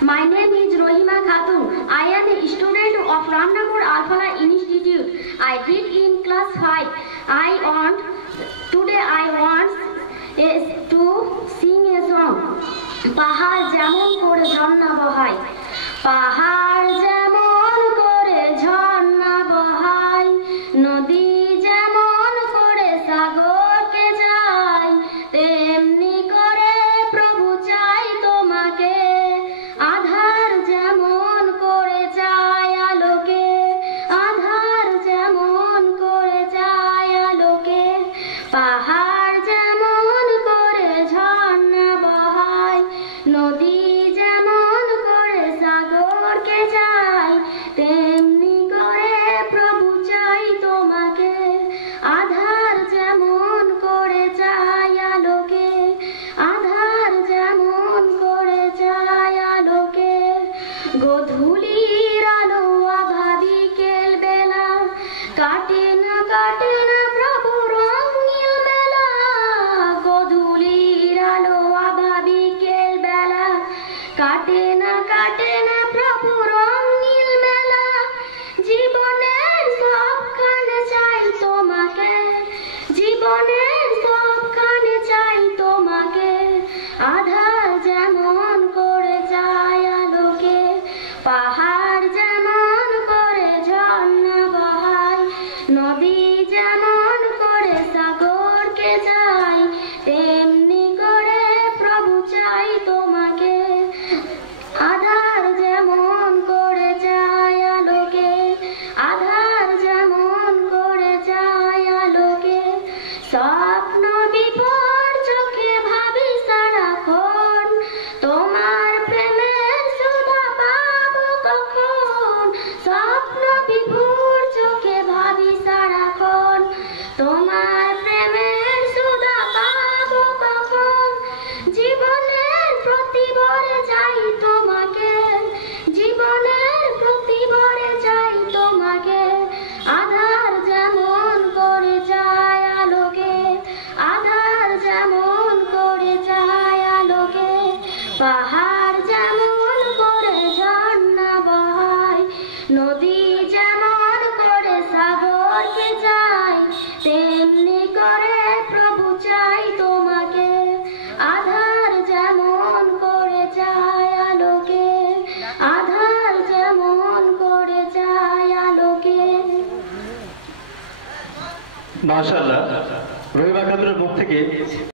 My name is Rohima Khatun. I am a student of Ramnagar Alphala Institute. I read in class 5. Today I want to sing a song. পাহাড় যেমন করে ঝর্ণা বহায়, পাহাড় যেমন করে ঝর্ণা বহায়, নদী যেমন করে সাগরকে যায়, তেমনি করে প্রভু চাই তোমাকে। আধার যেমন করে যায় আলোকে, আধার যেমন করে যায় আলোকে, পাহাড় যেমন করে ঝর্ণা বহায়, নদী যেমন করে সাগরকে যায়, তেমনি করে প্রভু চাই তোমাকে। আধার যেমন করে যায় আলোকে, আধার যেমন করে যায় আলোকে, গোধূলির আলো আভা বিকেল বেলা, কাটে না প্রভু রঙিন মেলা, গোধূলির আলো আভা বিকেল বেলা, কাটে না প্রভু রঙিন মেলা, জীবনের সবখানে চাই তোমাকে, জীবনের সবখানে চাই তোমাকে। আধার যেমন করে যায় আলোকে, পাহাড় যেমন করে ঝর্ণা বহায়, নদী যেমন করে সাগরকে যায়, তেমনি করে প্রভু চাই তোমাকে। আধার যেমন করে যায় আলোকে, আধার যেমন করে যায় আলোকে, স্বপ্ন বিভোর চোখে ভাবি সারাক্ষণ, তোমার প্রেমের সুধা পাবো কখন। স্বপ্ন বিভোর চোখে ভাবি সারাক্ষণ, তোমার প্রেমের সুধা পাবো কখন। জীবনের প্রতিভরে যাই তোমাকে, জীবনের প্রতিভরে যাই তোমাকে। আধার যেমন করে যায় আলোকে, আধার যেমন করে যায় আলোকে, পাহাড় যেমন করে ঝর্ণা বহায়, নদী যেমন করে সাগরকে যায়, তেমনি করে প্রভু চাই তোমাকে। আধার যেমন করে যায় আলোকে, আধার যেমন করে যায় আলোকে। মাশাআল্লাহ, রহিমা খাতুনের মুখ থেকে